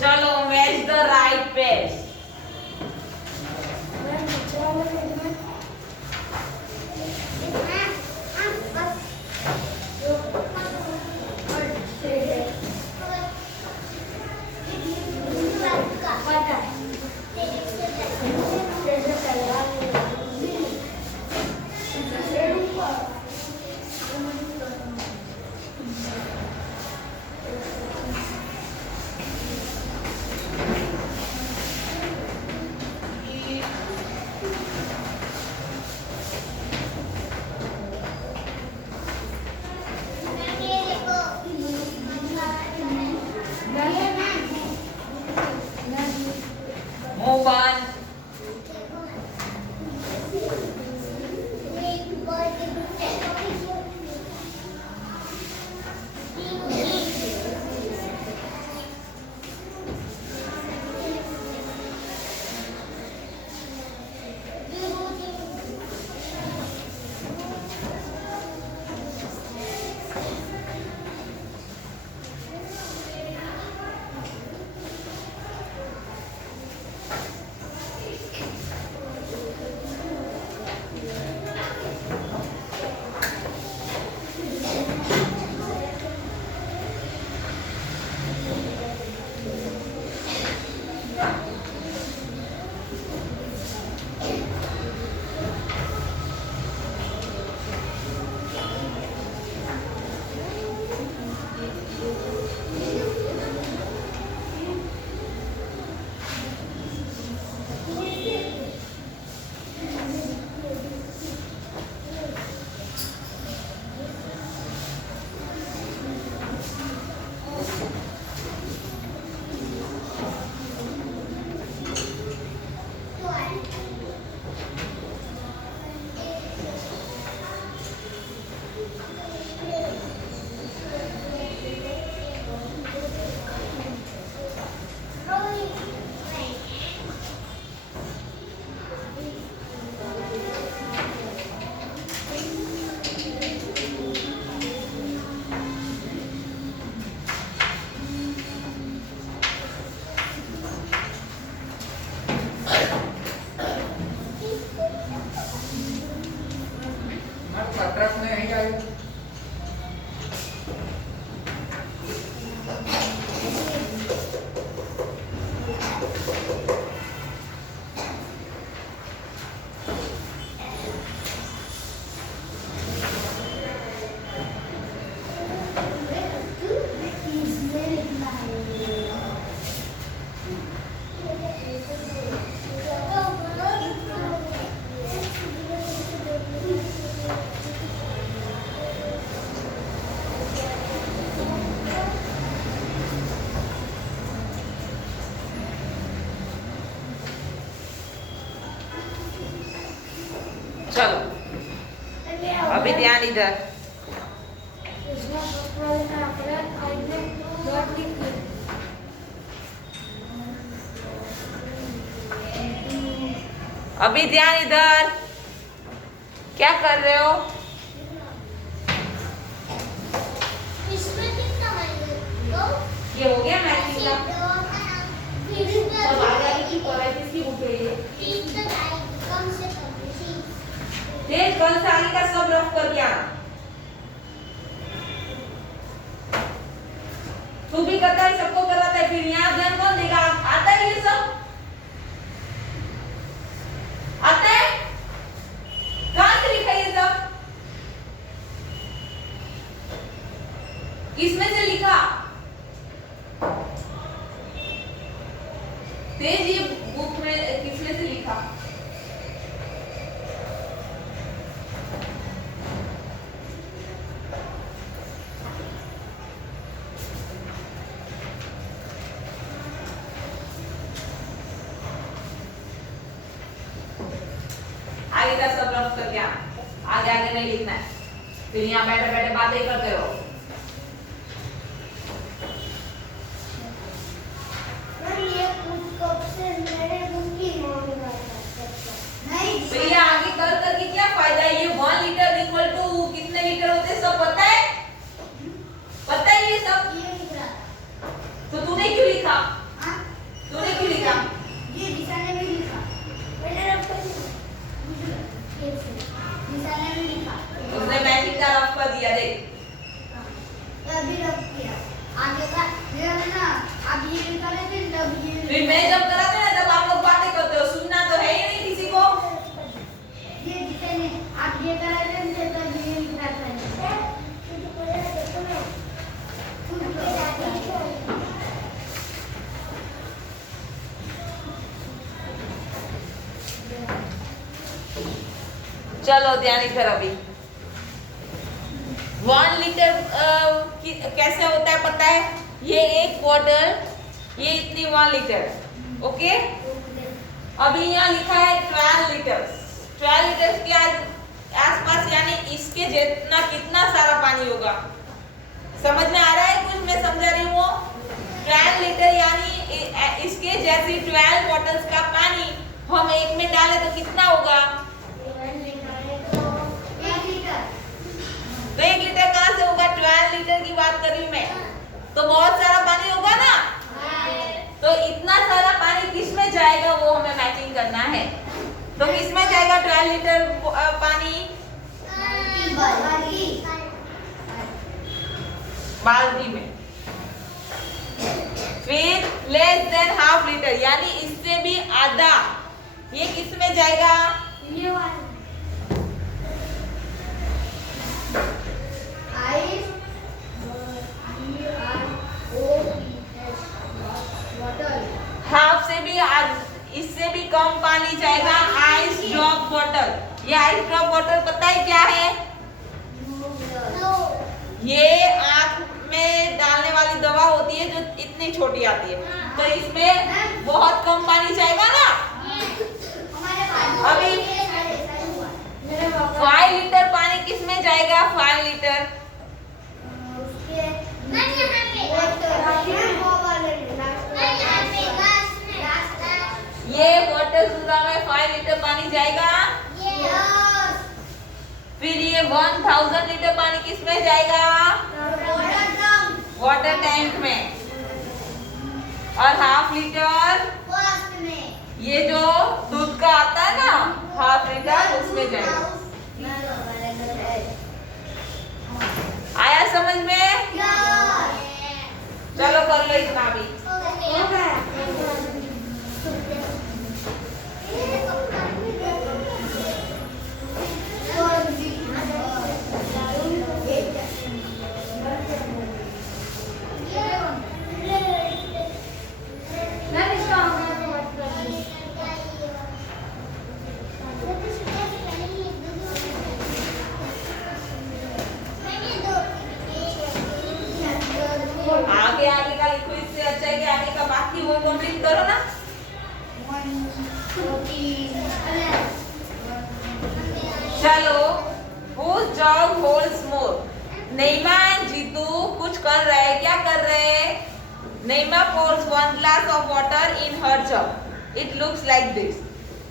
चलो match the right page. Move on. चलो अभी ध्यान इधर। अभी ध्यान इधर। क्या कर रहे हो? ये हो गया मैथ का। अब आगे की पढ़ाई किसकी बुक है ये? देख कल से आगे का सब रफ कर क्या? तू भी करता है, सबको कराता है, फिर यहाँ ध्यान कौन देगा? आता है ये सब? आता है? कहाँ से लिखा ये सब? किसमें से लिखा? तेज ये बुक में किसमें से लिखा? आगे का सब रफ कर क्या? आगे आगे नहीं लिखना है, फिर यहाँ बैठे बैठे बातें ही करते रहो। तो ये आगे कर करके क्या फायदा है? ये 1 लीटर इक्वल टू कितने लीटर होते हैं सब पता है? पता है ये सब? तो तूने क्यों लिखा? आगे का ये है ना, अब ये निकाले फिर तब ये फिर मैं जब कराते ना तब आप लोग बातें करते हो, सुनना तो है ही नहीं किसी को। ये जितने आप ये कराते हैं तब ये निकालते हैं। चलो ध्यान इधर अभी 1 लीटर कैसे होता है पता है? ये एक बॉटल, ये इतनी 1 लीटर, ओके। अभी यहाँ लिखा है 12 लीटर। 12 लीटर के आसपास, यानी इसके जितना कितना सारा पानी होगा। समझ में आ रहा है कुछ मैं समझा रही हूँ? 12 लीटर यानी इसके जैसी 12 बॉटल्स का पानी हम एक में डालें तो कितना होगा? तो 1 लीटर कहाँ से होगा? 12 लीटर की बात कर रही हूँ मैं, तो बहुत सारा पानी होगा ना। तो इतना सारा पानी किस में जाएगा वो हमें मैचिंग करना है। तो किस में जाएगा 12 लीटर पानी? बाल्टी में। फिर लेस देन हाफ लीटर यानी इससे भी आधा, ये किस में जाएगा? हाफ से भी इससे भी कम पानी जाएगा आइस ड्रॉप बॉटल। ये आइस ड्रॉप बॉटल पता है क्या है? ये आँख में डालने वाली दवा होती है जो इतनी छोटी आती है, तो इसमें बहुत कम पानी जाएगा ना। अभी 5 लीटर पानी किस में जाएगा? 5 लीटर ये वाटर सूरा में 5 लीटर पानी जाएगा। फिर ये 1000 लीटर पानी किस में जाएगा? वाटर टैंक में। और हाफ लीटर ये जो दूध का आता है ना, हाफ लीटर उसमें जाएगा। आया समझ में? चलो कर लो इतना भी। आगे का लिखो, इससे अच्छा है कि आगे का बाकी वो कंप्लीट करो ना। चलो whose jug holds more? Naima and Jitu कुछ कर रहे हैं। क्या कर रहे हैं? नईमा pours 1 glass of water in her jug. It looks like this.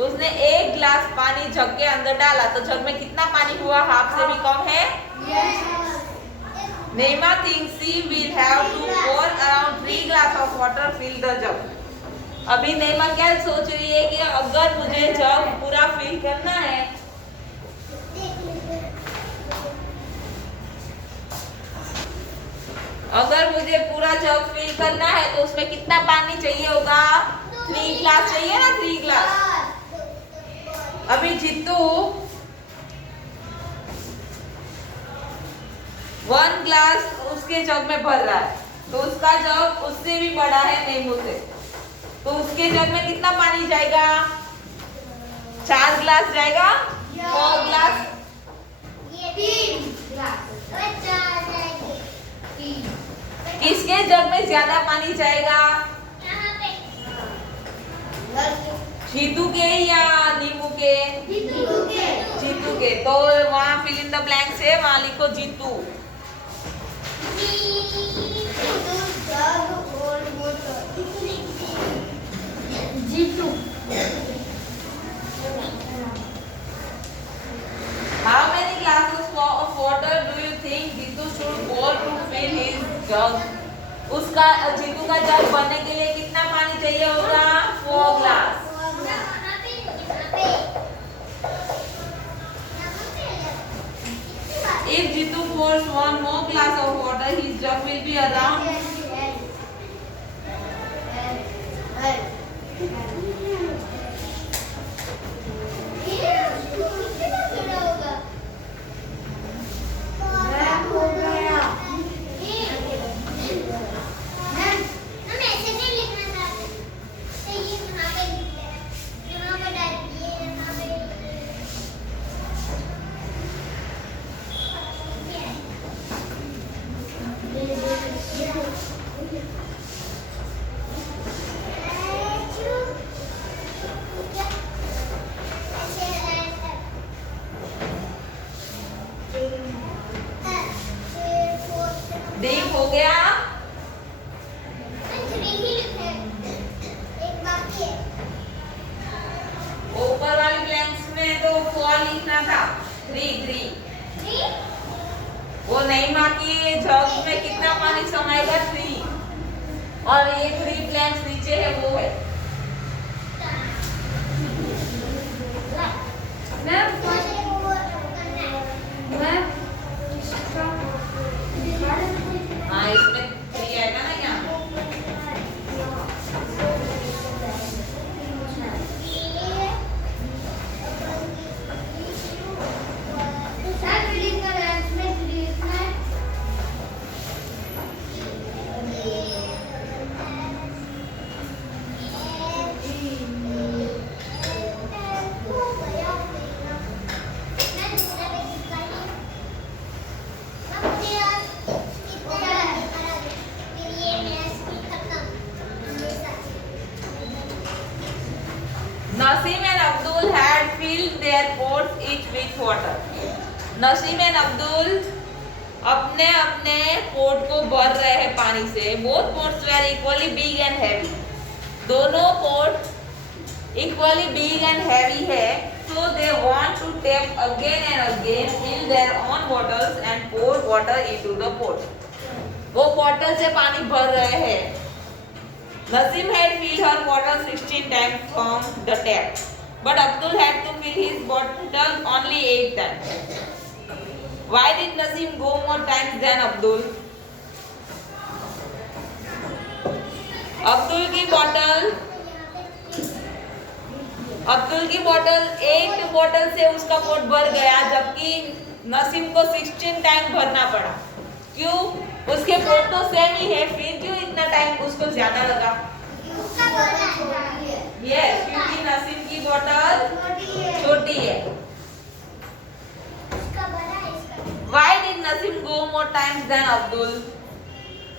उसने 1 गिलास पानी जग के अंदर डाला, तो जग में कितना पानी हुआ? हाफ से भी कम है। Neema thinks she will have to pour around 3 glass of water fill the jug. अभी नेमा क्या सोच रही है कि अगर मुझे जग पूरा फिल करना है, अगर मुझे पूरा जग फिल करना है तो उसमें कितना पानी चाहिए होगा? 3 ग्लास चाहिए ना, 3 ग्लास। अभी जीतू 1 ग्लास उसके जग में भर रहा है, तो उसका जग उससे भी बड़ा है नींबू से, तो उसके जग में कितना पानी जाएगा? 4 ग्लास जाएगा। 4 ग्लास, 3 ग्लास। किसके जग में ज्यादा पानी जाएगा? जीतू के या नींबू के? जीतू के। तो वहाँ फिल इन द ब्लैंक से वहाँ लिखो Jitu. How many glasses of water do you think Jitu should pour to fill his jug? उसका जीतू का जग भरने के लिए कितना पानी चाहिए होगा? 4 glass. If Jitu pours one more glass of water, his jug will be around. Deep हो गया। ऊपर वाली ब्लैंक्स में तो 4 लिखना था। 3 वो नहीं माँ की जग में कितना पानी समाएगा 3 और ये 3 ब्लैंक्स नीचे है वो है। हाँ इसमें 3 आएगा ना यहाँ। Naseem and Abdul had filled their pots each with water. Naseem and Abdul अपने अपने पोट को भर रहे हैं पानी से। Both pots were equally big and heavy. दोनों pot equally big and heavy है, so they want to tap again and again, fill their own bottles and pour water into the pot. वो bottle से पानी भर रहे हैं। Naseem had filled her bottle 16 times from the tap, but Abdul had to fill his bottle only 8 times. Why did Naseem go more times than Abdul? Abdul की bottle 8 bottle से उसका pot भर गया, जबकि नसीम को 16 टाइम भरना पड़ा। क्यों? उसके पोट तो सेम ही है, फिर क्यों इतना टाइम उसको ज्यादा लगा? यस, क्योंकि नसीम की बॉटल छोटी है। Why did Naseem go more times than Abdul?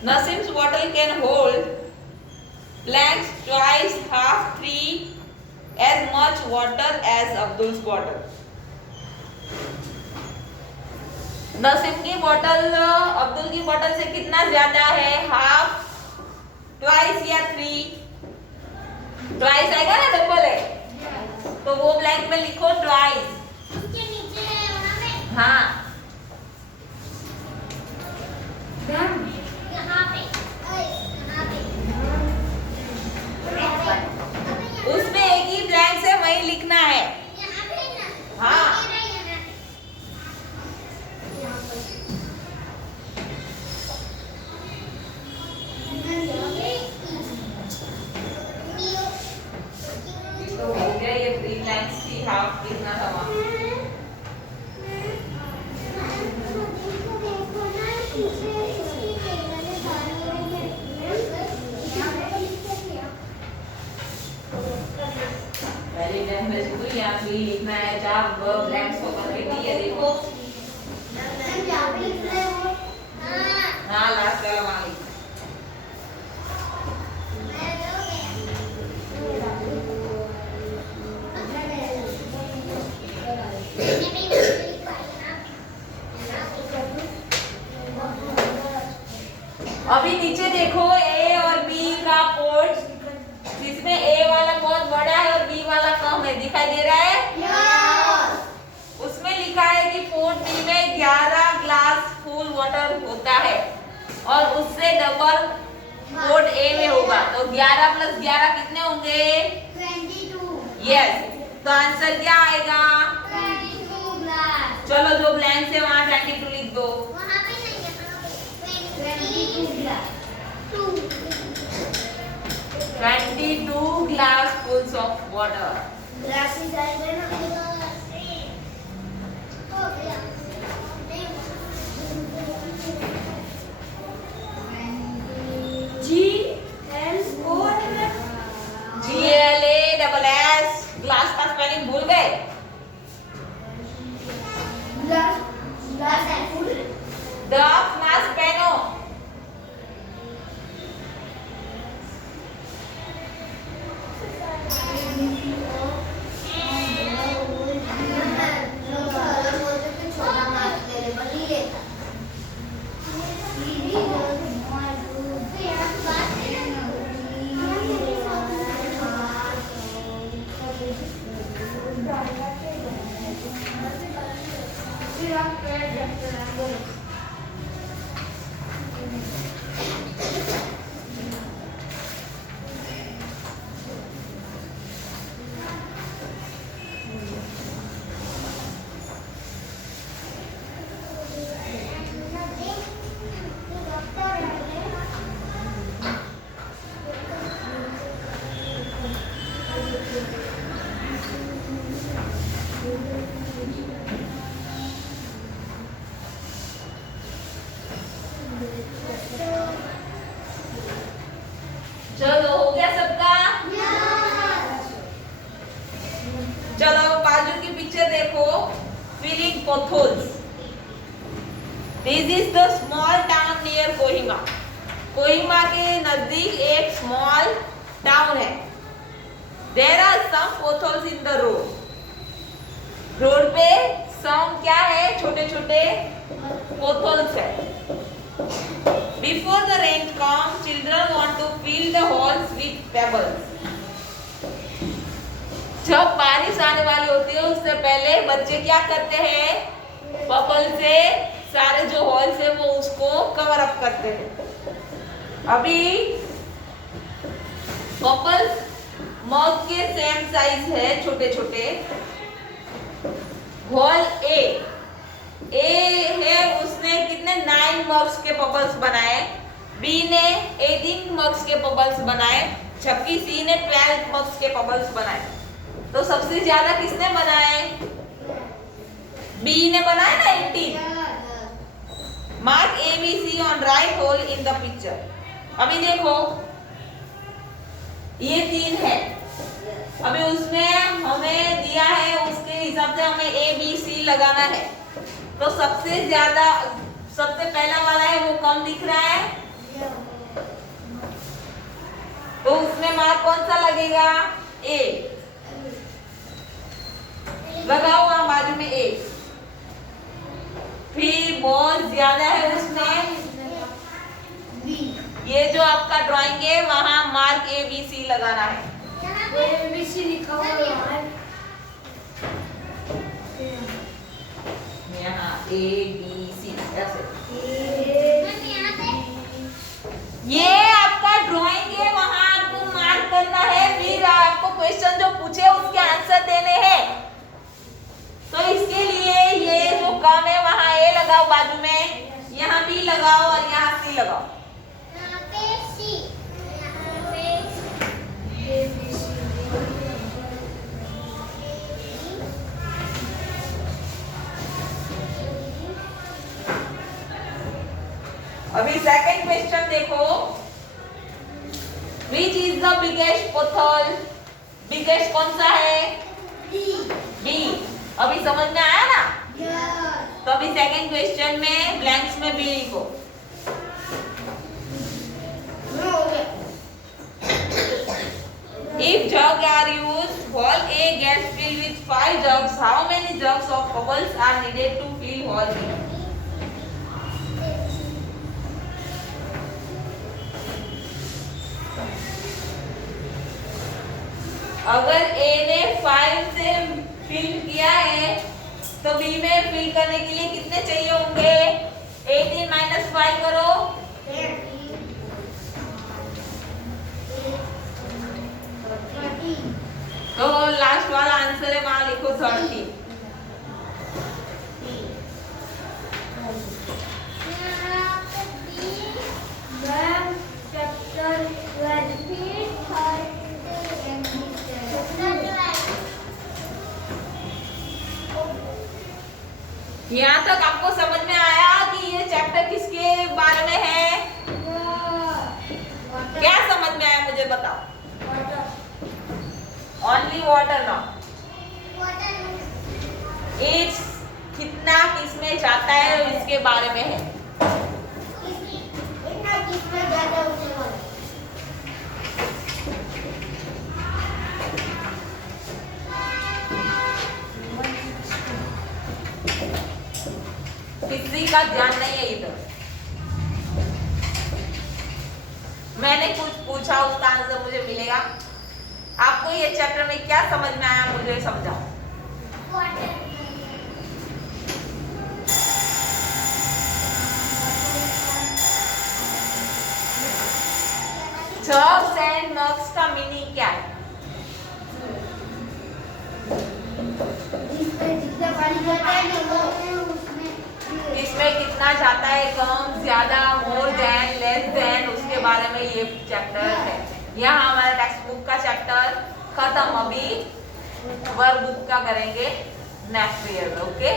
Naseem's bottle can hold blanks twice, half, 3 as much water as Abdul's bottle. Naseem की बोतल अब्दुल की बोतल से कितना ज्यादा है? हाफ, ट्वाइस या 3? ट्वाइस आएगा ना, डबल है, तो वो ब्लैंक में लिखो ट्वाइस। उसके नीचे वहाँ पे हाँ यहाँ पे उसमें एक ही ब्लैंक से वही लिखना है। यहाँ पे ना। हाँ तो हो गया, ये 3 लाइन्स थी, हाफ लिखना था वहाँ। पहले टाइम में तो यहाँ भी लिखना है, जब ब्लैंक्स को करके दिए देखो। हाँ लास्ट वाला वहाँ लिखना। अभी नीचे देखो, ए और बी का पोर्ट, जिसमें ए वाला बहुत बड़ा है और बी वाला कम है, दिखाई दे रहा है? उसमें लिखा है कि पोर्ट बी में 11 ग्लास फुल वाटर होता है और उससे डबल पोर्ट ए में होगा, तो 11 + 11 कितने होंगे? 22। यस, तो आंसर क्या आएगा? 22 ग्लास। चलो जो ब्लैंक है वहां 22 लिख लिख दो। वहाँ पे नहीं है, कहाँ पे? 22 glass. 22 glassfuls of water. Glasses आएगा ना? हो गया। GLASS ग्लास का स्पेलिंग भूल गए? ग्लास है फुल। The class पेनो। छोटा मार्क्स ले ले, बड़ी लेता। चलो हो गया सबका? चलो बाजू की पिक्चर देखो। Filling potholes. This is the small town near Kohima. Kohima के नजदीक एक स्मॉल टाउन है। There are some potholes in the road. Road पे सम क्या है? छोटे छोटे पोथोल्स है। Before the rain comes, children want to fill the holes with pebbles. जब बारिश आने वाली होती है उससे पहले बच्चे क्या करते हैं? पबल से सारे जो होल्स है वो उसको कवर अप करते हैं। अभी पबल्स मग के सेम साइज है, छोटे छोटे। होल ए है, उसने कितने 9 मग्स के बबल्स बनाए। बी ने 18 मग्स के बबल्स बनाए, जबकि सी ने 12 मग्स के बबल्स बनाए। तो सबसे ज्यादा किसने बनाए? बी ने बनाए ना 18। Mark ABC on right hole in the picture. अभी देखो ये 3 है। अभी उसमें हमें दिया है, उसके हिसाब से हमें ABC लगाना है। तो सबसे ज्यादा, सबसे पहला वाला है वो कम दिख रहा है, तो उसमें मार्क कौन सा लगेगा? ए। लगाओ वहां बाजू में ए। फिर बहुत ज्यादा है उसमें, ये जो आपका ड्राइंग है वहां मार्क ABC लगाना है। ABC लिखा हुआ है। यहाँ ABC ऐसे। ये आपका ड्राइंग है, वहां आपको मार्क करना है। फिर आपको क्वेश्चन जो पूछे उसके आंसर देने हैं। तो इसके लिए ये जो काम है वहां ए लगाओ बाजू में, यहाँ बी लगाओ और यहाँ सी लगाओ। अभी सेकंड क्वेश्चन देखो। Which is the biggest pothole? Biggest कौन सा है? बी। अभी समझ में आया ना? तो अभी सेकंड क्वेश्चन में ब्लैंक्स में बी लिखो। If jug are used, hole A gets filled with 5 jugs. How many jugs of bubbles are needed to fill hole B? अगर A ने 5 से फिल किया है तो B में फिल करने के लिए कितने चाहिए होंगे? 18 - 5 करो। तो लास्ट वाला आंसर है, वहां लिखो 30। यहाँ तक आपको समझ में आया कि ये चैप्टर किसके बारे में है? क्या समझ में आया मुझे बताओ? ओनली वाटर ना, इट्स कितना किसमें जाता है इसके बारे में है। किसी का ध्यान नहीं है इधर। मैंने कुछ पूछा उसका आंसर मुझे मिलेगा। आपको ये चैप्टर में क्या समझ में आया मुझे समझाओ। जर्ब्स एंड नर्व्स का मीनिंग क्या है? इसमें कितना जाता है, कम, ज्यादा, मोर देन, लेस देन, उसके बारे में ये चैप्टर है। यहाँ हमारा टेक्स्ट बुक का चैप्टर खत्म। अभी वर्क बुक का करेंगे नेक्स्ट ईयर में। ओके,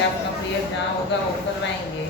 आपका पीरियड जहाँ होगा वो करवाएंगे।